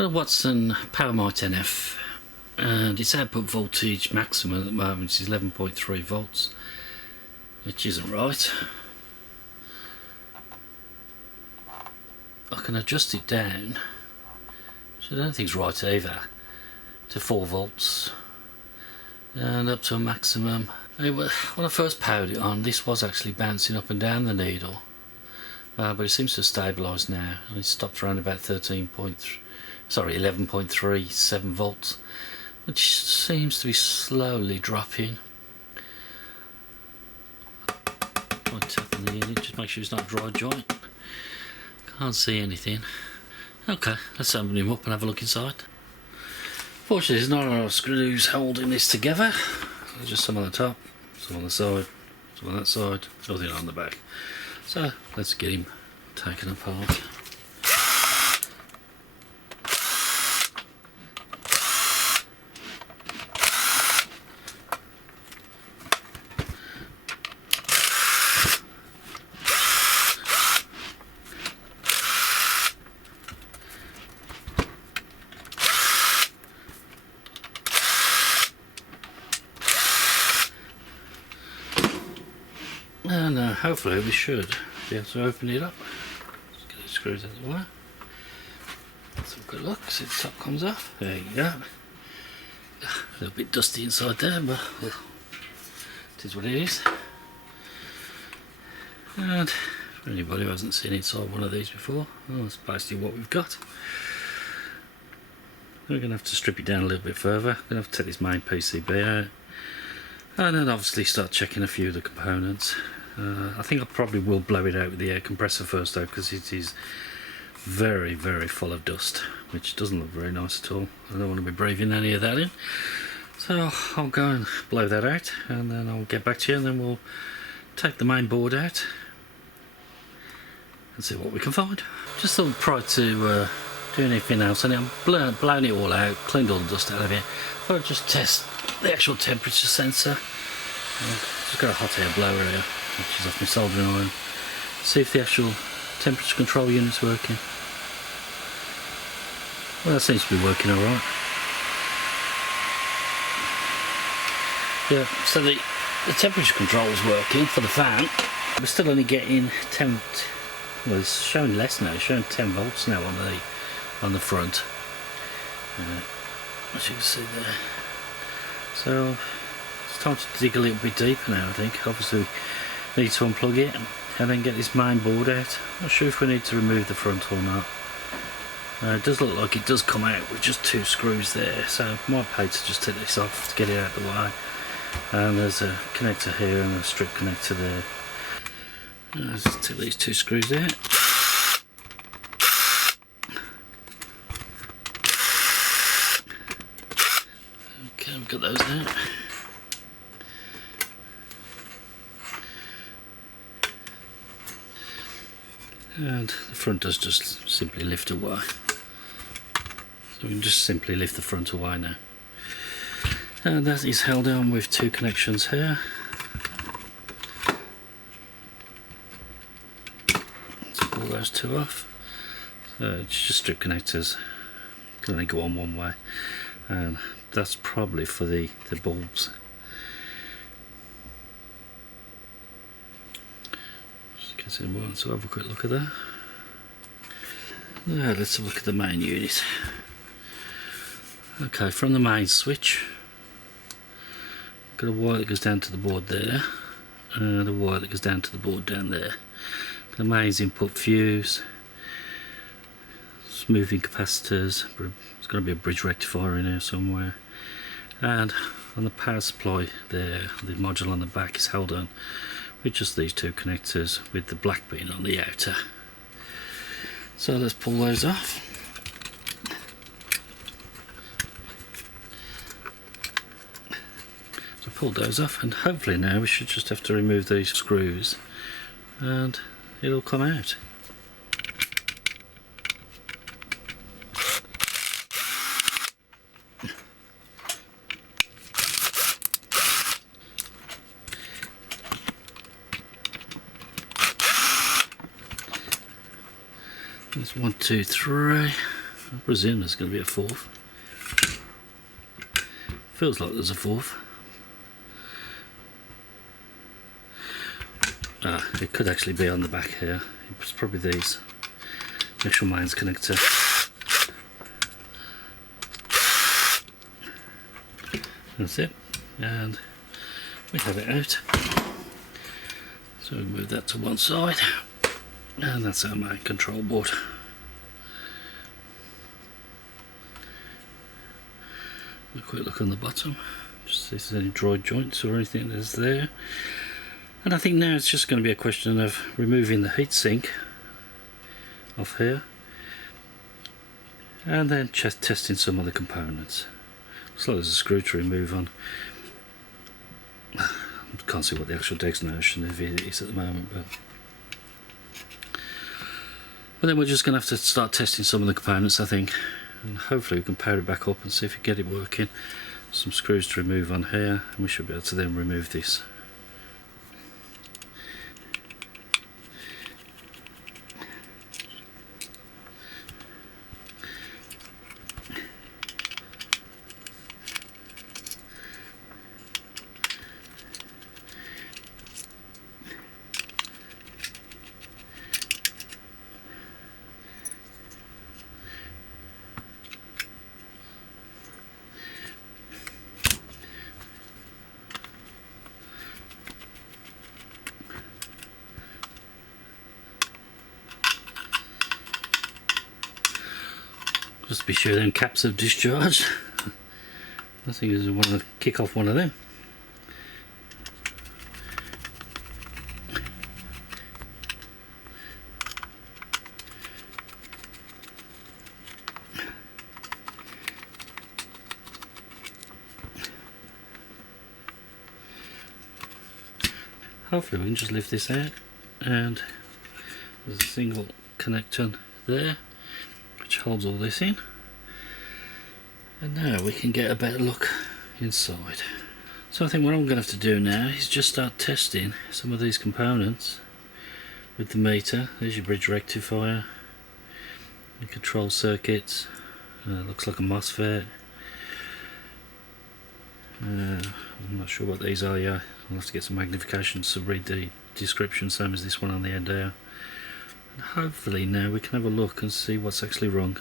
Got a Watson Power Mite NF, and its output voltage maximum at the moment is 11.3 volts, which isn't right. I can adjust it down, which I don't think is right either, to 4 volts and up to a maximum. When I first powered it on, this was actually bouncing up and down the needle, but it seems to have stabilised now, and it stopped around about 11.37 volts, which seems to be slowly dropping. Try to tap on the unit, just make sure it's not dry joint. Can't see anything. Okay, let's open him up and have a look inside. Fortunately, there's not a lot of screws holding this together. There's just some on the top, some on the side, some on that side, nothing on the back. So let's get him taken apart. And hopefully we should be able to open it up. Just get the screws out of the way. Let's have a good look, see the top comes off. There you go. A little bit dusty inside there, but well, it is what it is. And for anybody who hasn't seen inside one of these before, well, that's basically what we've got. We're going to have to strip it down a little bit further. We're going to have to take this main PCB out, and then obviously start checking a few of the components. I think I probably will blow it out with the air compressor first though, because it is very, very full of dust, which doesn't look very nice at all. I don't want to be breathing any of that in. So I'll go and blow that out, and then I'll get back to you, and then we'll take the main board out and see what we can find. Just thought prior to do anything else, and I'm blown it all out, cleaned all the dust out of it. Thought I'd just test the actual temperature sensor. Just got a hot air blower here, which is off my soldering iron. See if the actual temperature control unit's working. Well, that seems to be working alright. Yeah, so the temperature control is working for the fan. We're still only getting 10. Well, it's showing less now. It's showing 10 volts now on the front. As you can see there. So it's time to dig a little bit deeper now, I think. Obviously we need to unplug it and then get this main board out. Not sure if we need to remove the front or not. It does look like it does come out with just 2 screws there, so I might pay to just take this off to get it out of the way. And there's a connector here and a strip connector there. Let's take these 2 screws out. Okay, we've got those out. And the front does just simply lift away. So we can just simply lift the front away now. And that is held on with 2 connections here. Let's pull those 2 off. So it's just strip connectors. Can only go on one way. And that's probably for the bulbs. So have a quick look at that. Now let's have a look at the main unit. Okay, from the main switch, got a wire that goes down to the board there, and a wire that goes down to the board down there. The mains input fuse, smoothing capacitors, there's going to be a bridge rectifier in here somewhere, and on the power supply there, the module on the back is held on with just these 2 connectors with the black being on the outer. So let's pull those off. So pulled those off, and hopefully now we should just have to remove these screws and it'll come out. There's 1, 2, 3. I presume there's going to be a fourth. Feels like there's a fourth. It could actually be on the back here. It's probably these. Actual mains connector. That's it. And we have it out. So we move that to one side. And that's our main control board. A quick look on the bottom. Just see if there's any dry joints or anything that's there. And I think now it's just going to be a question of removing the heatsink off here and then just testing some of the components. Looks like there's a screw to remove on. I can't see what the actual designation of it is at the moment, but then we're just going to have to start testing some of the components, I think, and hopefully we can power it back up and see if we get it working. Some screws to remove on here, and we should be able to then remove this. Just to be sure them caps have discharged. I think I want to kick off one of them. Hopefully we can just lift this out, and there's a single connector there which holds all this in, and now we can get a better look inside. So I think what I'm going to have to do now is just start testing some of these components with the meter. There's your bridge rectifier, your control circuits, looks like a MOSFET. I'm not sure what these are yet. I'll have to get some magnification to read the description, same as this one on the end there. And hopefully now we can have a look and see what's actually wrong.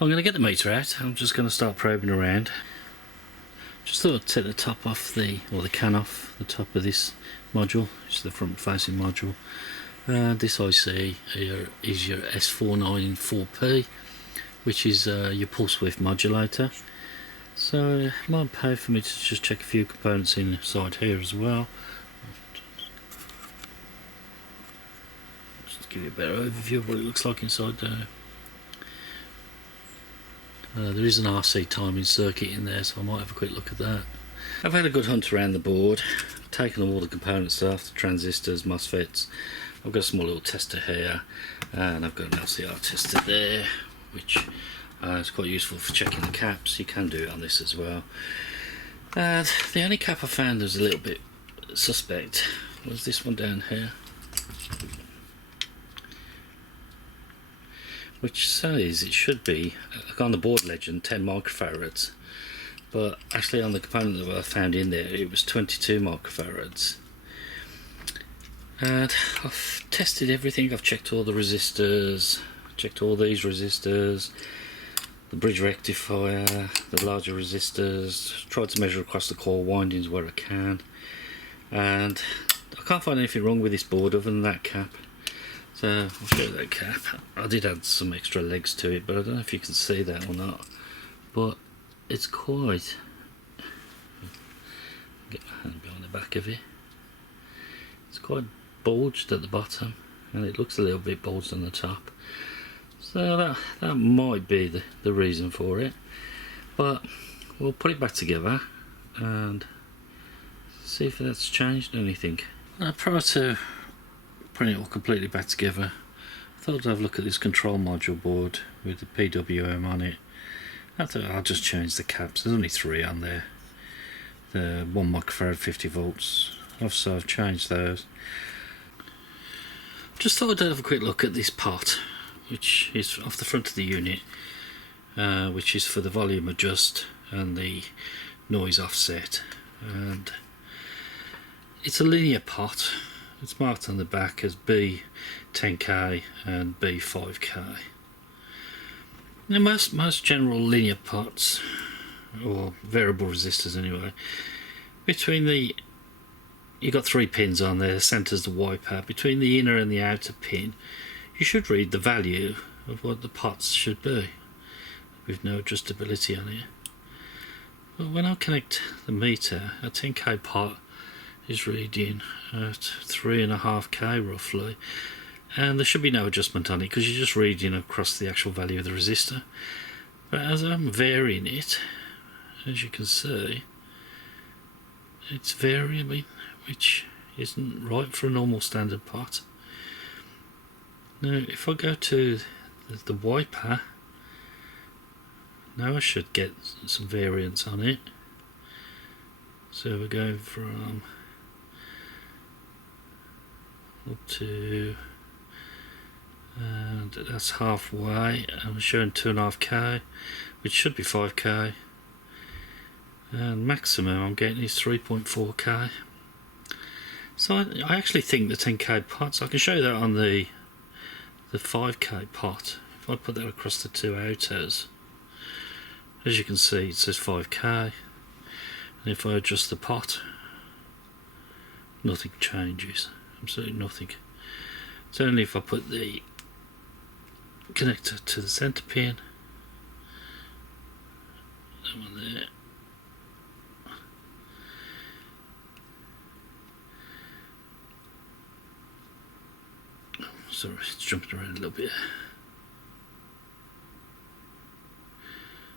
I'm going to get the meter out. I'm just going to start probing around. Just thought I'd take the top off the can off the top of this module. It's the front facing module. This IC here is your S494P, which is your pulse width modulator. So it might pay for me to just check a few components inside here as well. Just to give you a better overview of what it looks like inside there. There is an RC timing circuit in there, so I might have a quick look at that. I've had a good hunt around the board, taken all the components off, the transistors, MOSFETs. I've got a small little tester here, and I've got an LCR tester there, which it's quite useful for checking the caps. You can do it on this as well. The only cap I found that was a little bit suspect was this one down here, which says it should be, on the board legend, 10 microfarads, but actually on the component that I found in there it was 22 microfarads. And I've tested everything. I've checked all the resistors, checked all these resistors, the bridge rectifier, the larger resistors, tried to measure across the core windings where I can, and I can't find anything wrong with this board other than that cap. So I'll show you that cap. I did add some extra legs to it, but I don't know if you can see that or not, but it's quite, get my hand behind the back of it, it's quite bulged at the bottom, and it looks a little bit bulged on the top. So that might be the reason for it, but we'll put it back together and see if that's changed anything. Prior to putting it all completely back together, I thought I'd have a look at this control module board with the PWM on it. I thought I'll just change the caps. There's only 3 on there. The 1 microfarad 50 volts. So I've changed those. Just thought I'd have a quick look at this pot, which is off the front of the unit, which is for the volume adjust and the noise offset, and it's a linear pot. It's marked on the back as B10K and B5K. Now most general linear pots, or variable resistors anyway, between you've got 3 pins on there, the centre's the wiper. Between the inner and the outer pin you should read the value of what the pots should be, with no adjustability on here. But when I connect the meter, a 10K pot is reading at 3.5K roughly, and there should be no adjustment on it because you're just reading across the actual value of the resistor. But as I'm varying it, as you can see, it's varying, which isn't right for a normal standard pot. Now if I go to the wiper, now I should get some variance on it. So we're going from up to, and that's halfway. I'm showing 2.5K, which should be 5K, and maximum I'm getting is 3.4K. So I actually think the 10K pots, I can show you that on the 5K pot. If I put that across the two outers, as you can see it says 5K, and if I adjust the pot, nothing changes, absolutely nothing. It's only if I put the connector to the centre pin, that one there, sorry, it's jumping around a little bit.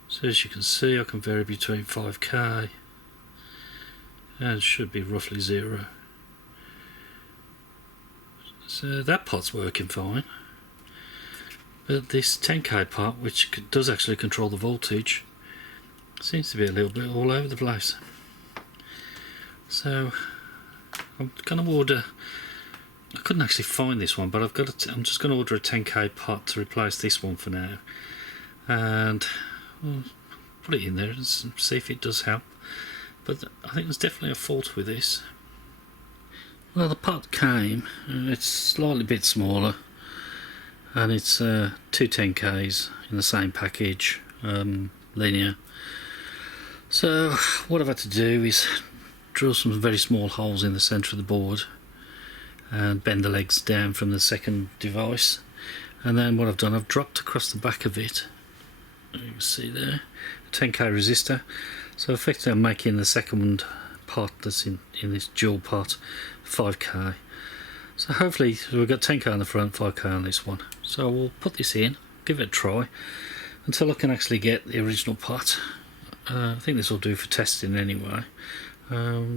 So as you can see, I can vary between 5K and should be roughly 0. So that pot's working fine. But this 10K pot, which does actually control the voltage, seems to be a little bit all over the place. So I'm going to order, I couldn't actually find this one, but I'm just going to order a 10K pot to replace this one for now, and we'll put it in there and see if it does help. But I think there's definitely a fault with this. Well, the pot came, it's slightly bit smaller, and it's 2 10Ks in the same package, linear. So what I've had to do is drill some very small holes in the centre of the board and bend the legs down from the second device, and then what I've done, I've dropped across the back of it, you can see there, a 10K resistor. So effectively I'm making the second pot that's in this dual pot 5K. So hopefully we've got 10K on the front, 5K on this one. So we'll put this in, give it a try until I can actually get the original pot. I think this will do for testing anyway.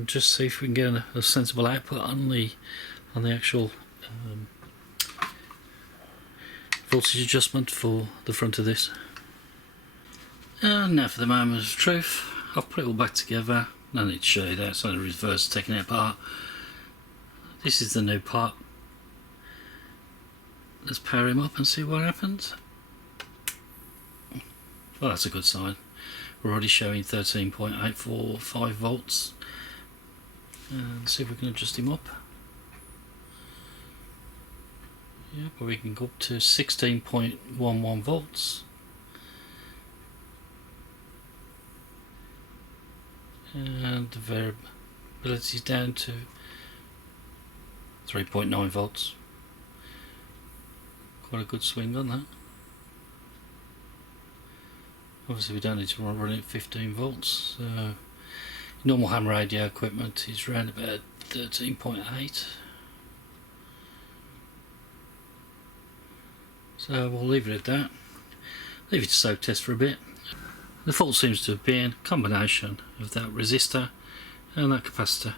Just see if we can get a sensible output on the actual voltage adjustment for the front of this. And now for the moment of truth. I'll put it all back together. No need to show you that, it's only reverse taking it apart. This is the new pot. Let's power him up and see what happens. Well, that's a good sign. We're already showing 13.845 volts. And see if we can adjust him up. Yeah, but we can go up to 16.11 volts. And the variability is down to 3.9 volts. Quite a good swing on that. Obviously we don't need to run it at 15 volts, so normal ham radio equipment is around about 13.8. So we'll leave it at that. Leave it to soak test for a bit. The fault seems to have been a combination of that resistor and that capacitor.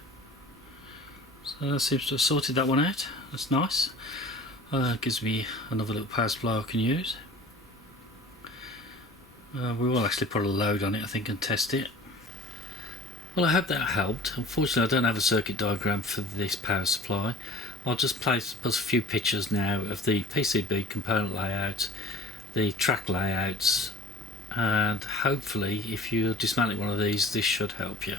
So that seems to have sorted that one out. That's nice. Gives me another little power supply I can use. We will actually put a load on it, I think, and test it. Well, I hope that helped. Unfortunately, I don't have a circuit diagram for this power supply. I'll just post a few pictures now of the PCB component layout, the track layouts, and hopefully if you're dismantling one of these, this should help you.